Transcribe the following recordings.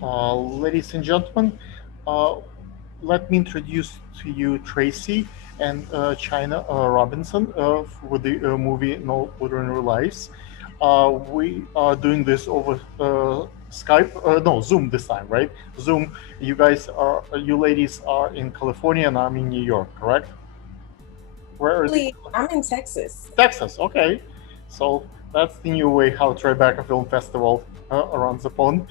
Ladies and gentlemen, uh, let me introduce to you Tracy and Chyna Robinson with the movie No Ordinary Lives. We are doing this over Skype, no, Zoom this time, right? Zoom. You ladies are in California and I'm in New York, correct? Where are the Actually, I'm in Texas. Texas? Okay, so that's the new way how Tribeca Film Festival runs upon,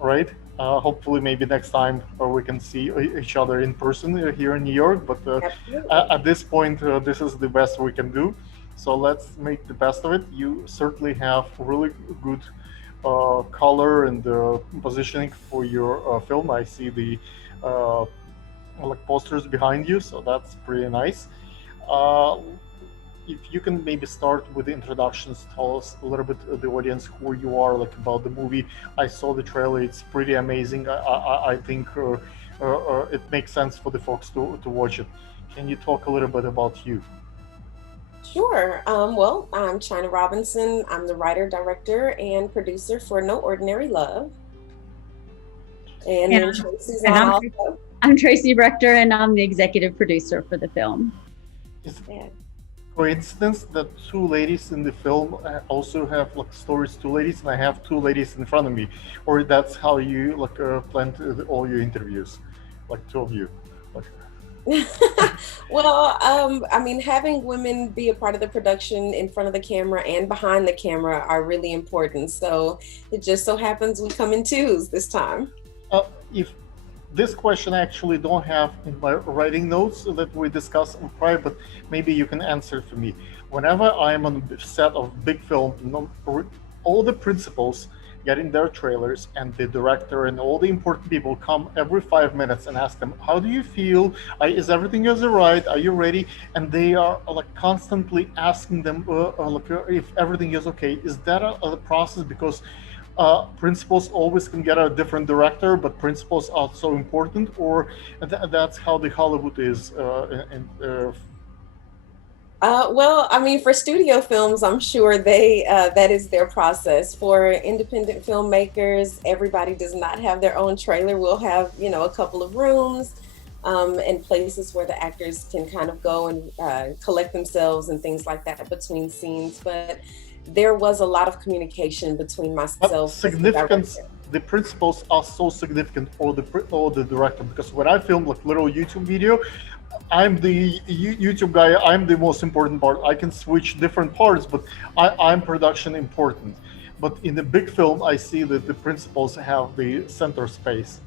right? Hopefully, maybe next time we can see each other in person here in New York. But Absolutely. at this point, this is the best we can do. So let's make the best of it. You certainly have really good color and positioning for your film. I see the uh, like posters behind you, so that's pretty nice. Uh, if you can maybe start with the introductions, tell us a little bit the audience who you are, like about the movie. I saw the trailer; it's pretty amazing. I think it makes sense for the folks to watch it. Can you talk a little bit about you? Sure. Well, I'm Chyna Robinson. I'm the writer, director, and producer for No Ordinary Love. And And then I'm, Tracy's and on I'm, also. I'm Tracy Rector, and I'm the executive producer for the film. Is it Yeah. coincidence that two ladies in the film also have like stories two ladies, and I have two ladies in front of me, or that's how you like planned all your interviews, like two of you, like. Well, I mean, having women be a part of the production in front of the camera and behind the camera are really important. So it just so happens we come in twos this time. If this question I actually don't have in my writing notes that we discussed in prior, but maybe you can answer for me. Whenever I'm on a set of big film, all the principals get in their trailers and the director and all the important people come every 5 minutes and ask them, how do you feel? Is everything is all right? Are you ready? And they are like constantly asking them like, if everything is okay. Is that a process? Because principals always can get a different director, but principals are so important, or that's how the Hollywood is. Well, I mean, for studio films, I'm sure they that is their process. For independent filmmakers, everybody does not have their own trailer. We'll have, a couple of rooms and places where the actors can kind of go and collect themselves and things like that between scenes. But there was a lot of communication between But myself as the significance, director. the principles are so significant for the director, because when I film like little YouTube video, I'm the YouTube guy. I'm the most important part. I can switch different parts, but I'm production important. But in the big film, I see that the principals have the center space.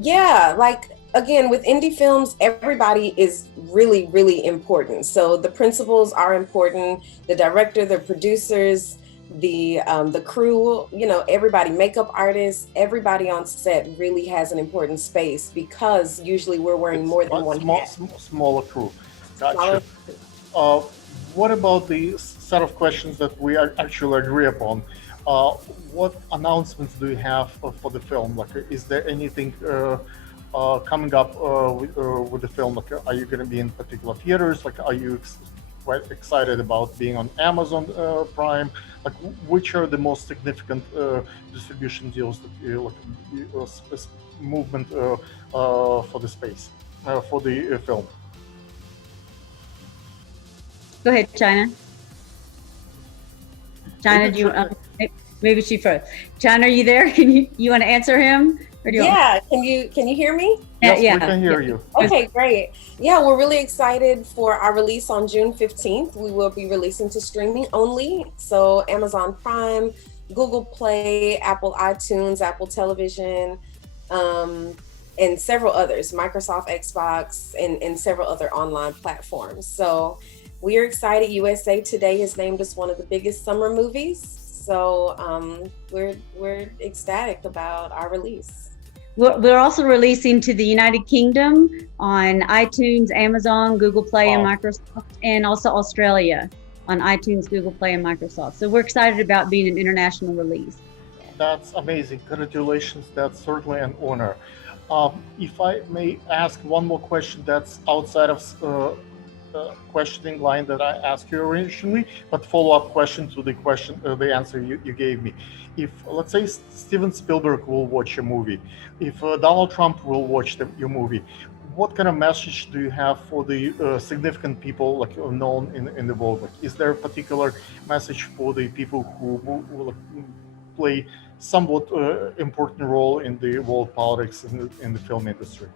Yeah, like again, with indie films, everybody is really, really important. So the principals are important, the director, the producers, the crew, everybody, makeup artists, everybody on set really has an important space because usually we're wearing It's more than one small, hat. smaller crew. Gotcha. Smaller. Uh, what about the set of questions that we actually agree upon? Uh, what announcements do you have for the film? Like, is there anything coming up with the film? Like, are you going to be in particular theaters? Like, are you quite excited about being on Amazon Prime? Like, which are the most significant distribution deals that you like, movement for the space for the film? Go ahead, China. China, Maybe do maybe she first. China, are you there? You want to answer him, or do you want? Yeah, can you hear me? yes, we Yeah, can yeah. hear you. Okay, great. Yeah, we're really excited for our release on June 15th. We will be releasing to streaming only. So Amazon Prime, Google Play, Apple iTunes, Apple Television, um, and several others, Microsoft Xbox, and several other online platforms. So we are excited. USA Today has named us one of the biggest summer movies. So we're ecstatic about our release. We're also releasing to the United Kingdom on iTunes, Amazon, Google Play, and Wow, Microsoft, and also Australia on iTunes, Google Play, and Microsoft. So we're excited about being an international release. that's amazing. Congratulations. That's certainly an honor. If I may ask one more question that's outside of questioning line that I asked you originally, but follow-up question to the answer you gave me. If, let's say, Steven Spielberg will watch a movie, if Donald Trump will watch your movie, what kind of message do you have for the significant people like known in the world? Like, is there a particular message for the people who like, play somewhat important role in the world politics in the film industry?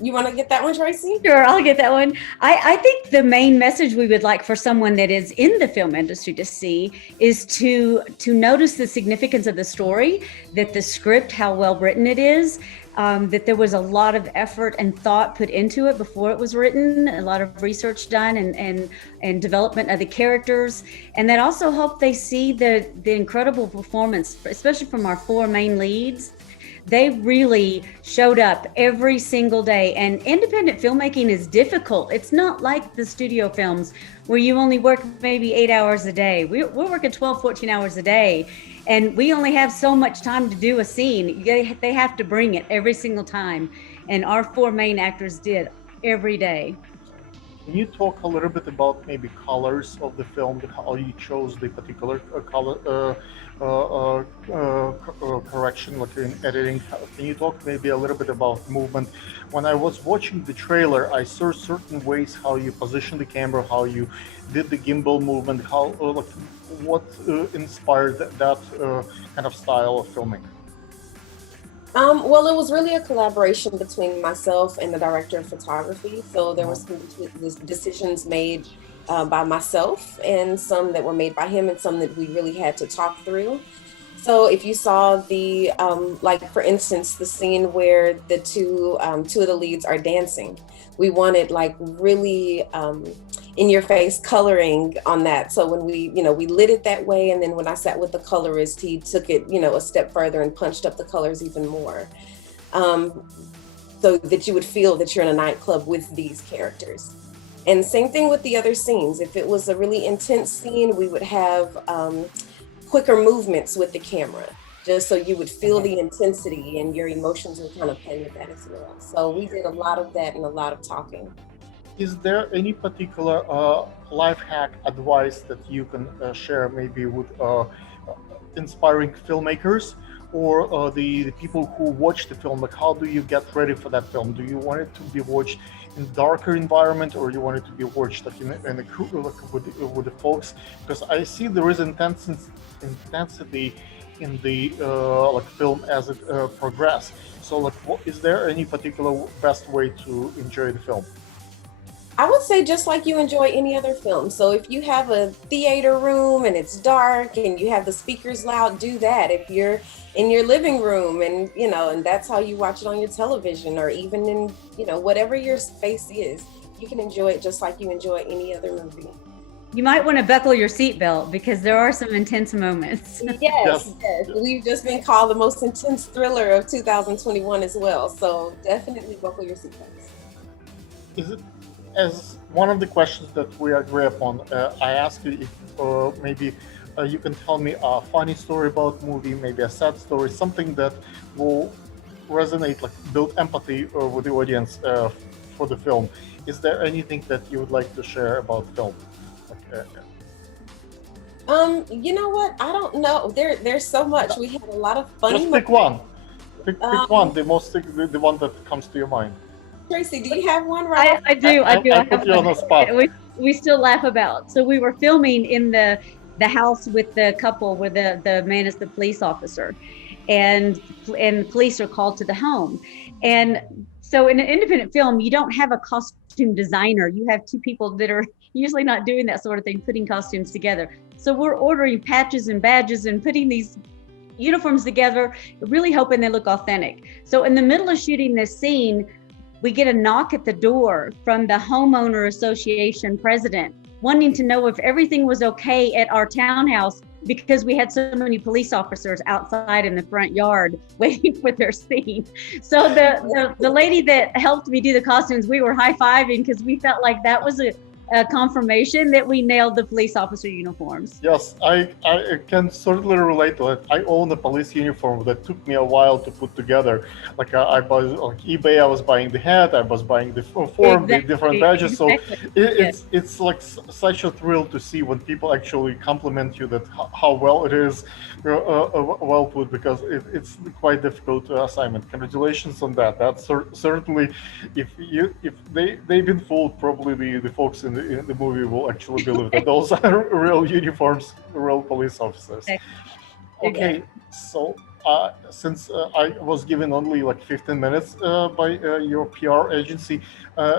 You want to get that one, Tracy? Sure, I'll get that one. I think the main message we would like for someone that is in the film industry to see is to notice the significance of the story, that the script, how well written it is, that there was a lot of effort and thought put into it before it was written, a lot of research done and development of the characters, and that also hope they see the incredible performance, especially from our four main leads. They really showed up every single day, and independent filmmaking is difficult. It's not like the studio films where you only work maybe 8 hours a day. We're working 12, 14 hours a day, and we only have so much time to do a scene. They have to bring it every single time, and our four main actors did every day. Can you talk a little bit about maybe colors of the film, how you chose the particular color correction, like in editing? Can you talk maybe a little bit about movement? When I was watching the trailer, I saw certain ways how you position the camera, how you did the gimbal movement, how what inspired that kind of style of filming? Well, it was really a collaboration between myself and the director of photography. So there were some decisions made by myself, and some that were made by him, and some that we really had to talk through. So if you saw the, like for instance, the scene where the two of the leads are dancing, we wanted like really in your face coloring on that. So when we lit it that way, and then when I sat with the colorist, he took it, a step further and punched up the colors even more. So that you would feel that you're in a nightclub with these characters. And same thing with the other scenes. If it was a really intense scene, we would have quicker movements with the camera, just so you would feel the intensity and your emotions would kind of play with that as well. So we did a lot of that and a lot of talking. Is there any particular life hack advice that you can share maybe with inspiring filmmakers or the people who watch the film? Like, how do you get ready for that film? Do you want it to be watched in darker environment, or you want it to be watched like in a like with the folks? Because I see there is intensity in the like film as it progresses. So like, is there any particular best way to enjoy the film? I would say just like you enjoy any other film. So if you have a theater room and it's dark and you have the speakers loud, do that. If you're in your living room and and that's how you watch it on your television, or even in whatever your space is, you can enjoy it just like you enjoy any other movie. You might want to buckle your seatbelt because there are some intense moments. Yes. We've just been called the most intense thriller of 2021 as well. So definitely buckle your seatbelts. Is it, as one of the questions that we agree upon, I asked you if maybe you can tell me a funny story about movie, maybe a sad story, something that will resonate, like build empathy with the audience for the film. Is there anything that you would like to share about film? You know what? I don't know. There's so much. We had a lot of funny. Just pick one. Pick one. The one that comes to your mind. Tracy, do you have one right? I do. I put you on the spot. We still laugh about. So we were filming in the house with the couple where the man is the police officer, and police are called to the home. And so in an independent film, you don't have a costume designer. You have two people that are usually not doing that sort of thing, putting costumes together. So we're ordering patches and badges and putting these uniforms together, really hoping they look authentic. So in the middle of shooting this scene, we get a knock at the door from the homeowner association president, wanting to know if everything was okay at our townhouse, because we had so many police officers outside in the front yard waiting for their scene. So the lady that helped me do the costumes, we were high-fiving because we felt like that was a confirmation that we nailed the police officer uniforms. Yes, I can certainly relate to it. I own a police uniform that took me a while to put together. Like I bought on eBay, I was buying the hat, I was buying the form, the different badges. So it's like such a thrill to see when people actually compliment you that how well it is, well put, because it's quite difficult assignment. Congratulations on that. That's certainly, if they've been fooled, probably the folks in the movie will actually believe that those are real uniforms, real police officers. Okay, so since I was given only like 15 minutes by your PR agency,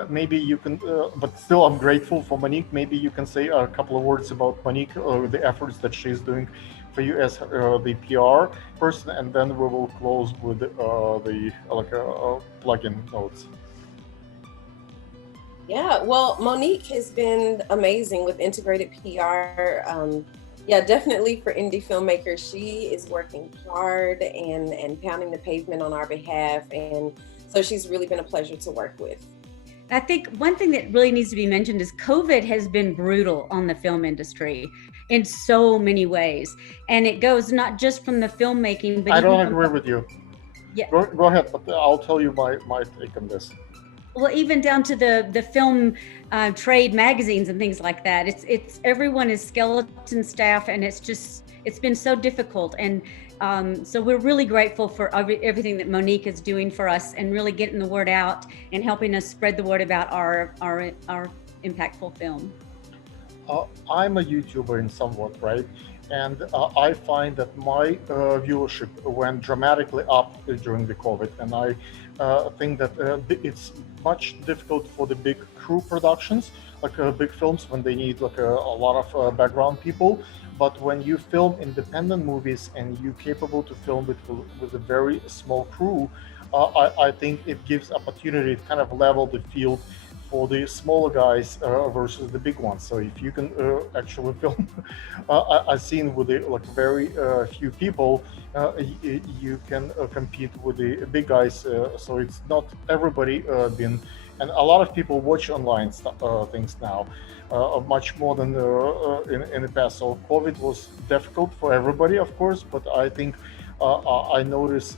maybe you can, but still I'm grateful for Monique. Maybe you can say a couple of words about Monique, the efforts that she's doing for you as the PR person, and then we will close with the plug-in notes. Yeah, well, Monique has been amazing with integrated PR. Yeah, definitely for indie filmmakers, she is working hard and pounding the pavement on our behalf. And so she's really been a pleasure to work with. I think one thing that really needs to be mentioned is COVID has been brutal on the film industry in so many ways. And it goes not just from the filmmaking, but I don't agree with you. Yeah. Go ahead, but I'll tell you my take on this. Well, even down to the film trade magazines and things like that. It's everyone is skeleton staff, and it's been so difficult. And so we're really grateful for everything that Monique is doing for us and really getting the word out and helping us spread the word about our impactful film. I'm a YouTuber in somewhat, right? And I find that my viewership went dramatically up during the COVID, and I think that it's much difficult for the big crew productions, like big films, when they need like a lot of background people. But when you film independent movies and you're capable to film it with a very small crew, I think it gives opportunity to kind of level the field for the smaller guys versus the big ones. So if you can actually film I've seen with like very few people, you can compete with the big guys. So it's not everybody been, and a lot of people watch online things now, much more than in the past. So COVID was difficult for everybody, of course, but I think I noticed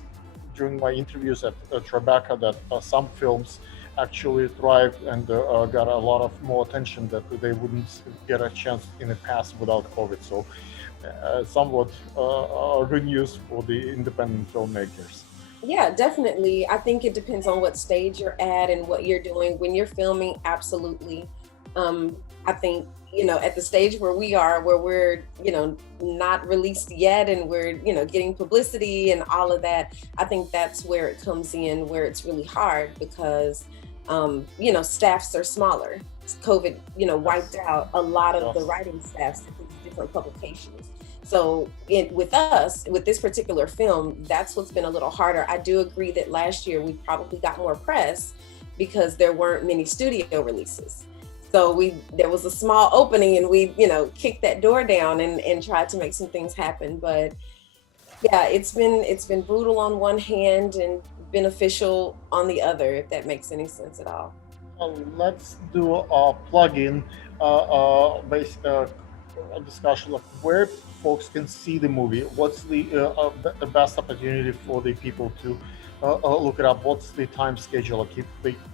during my interviews at Tribeca that some films actually thrived and got a lot of more attention that they wouldn't get a chance in the past without COVID. So somewhat good news for the independent filmmakers. Yeah, definitely. I think it depends on what stage you're at and what you're doing. When you're filming, absolutely. I think, at the stage where we are, where we're, not released yet and we're, getting publicity and all of that, I think that's where it comes in, where it's really hard because, staffs are smaller. COVID, wiped out a lot of the writing staffs at these different publications. So with us, with this particular film, that's what's been a little harder. I do agree that last year we probably got more press because there weren't many studio releases. So there was a small opening and we, kicked that door down and tried to make some things happen. But yeah, it's been brutal on one hand and beneficial on the other, if that makes any sense at all. Let's do a plug-in a discussion of where folks can see the movie. What's the best opportunity for the people to look it up? What's the time schedule? Like if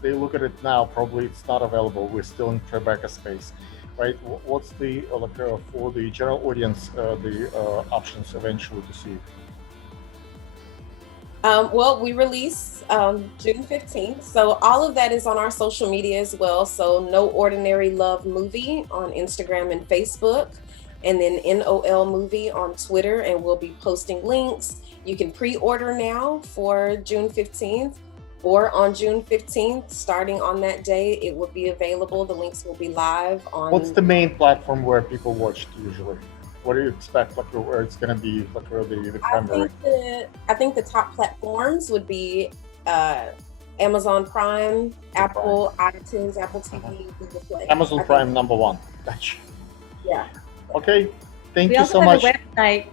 they look at it now, probably it's not available. We're still in Tribeca space, right? What's the for the general audience the options eventually to see? Well, we release June 15th. So all of that is on our social media as well. So No Ordinary Love Movie on Instagram and Facebook, and then NOL Movie on Twitter. And we'll be posting links. You can pre-order now for June 15th or on June 15th. Starting on that day, it will be available. The links will be live on. What's the main platform where people watch it usually? What do you expect, like where it's going to be, like where the primary? I think the top platforms would be Amazon Prime, Apple, iTunes, Apple TV, Google Play. Amazon Prime #1. Gotcha. Yeah. Okay. Thank we you also so have much. A website.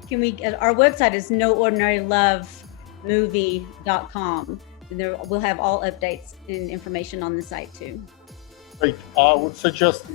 Our website is noordinarylovemovie.com. And we'll have all updates and information on the site too. Great. I would suggest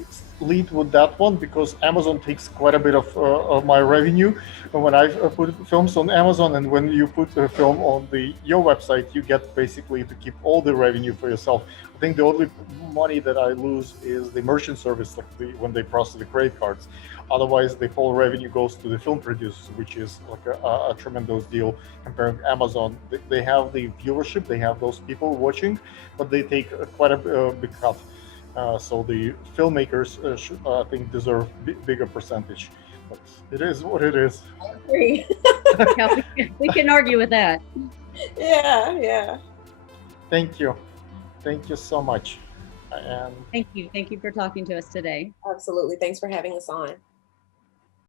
lead with that one because Amazon takes quite a bit of my revenue when I put films on Amazon, and when you put a film on your website, you get basically to keep all the revenue for yourself. I think the only money that I lose is the merchant service, like when they process the credit cards. Otherwise, the whole revenue goes to the film producers, which is like a tremendous deal compared to Amazon. They have the viewership, they have those people watching, but they take quite a big cut. So the filmmakers, should, I think, deserve bigger percentage. But it is what it is. I agree. Yeah, we can argue with that. Yeah, yeah. Thank you. Thank you so much. And Thank you for talking to us today. Absolutely. Thanks for having us on.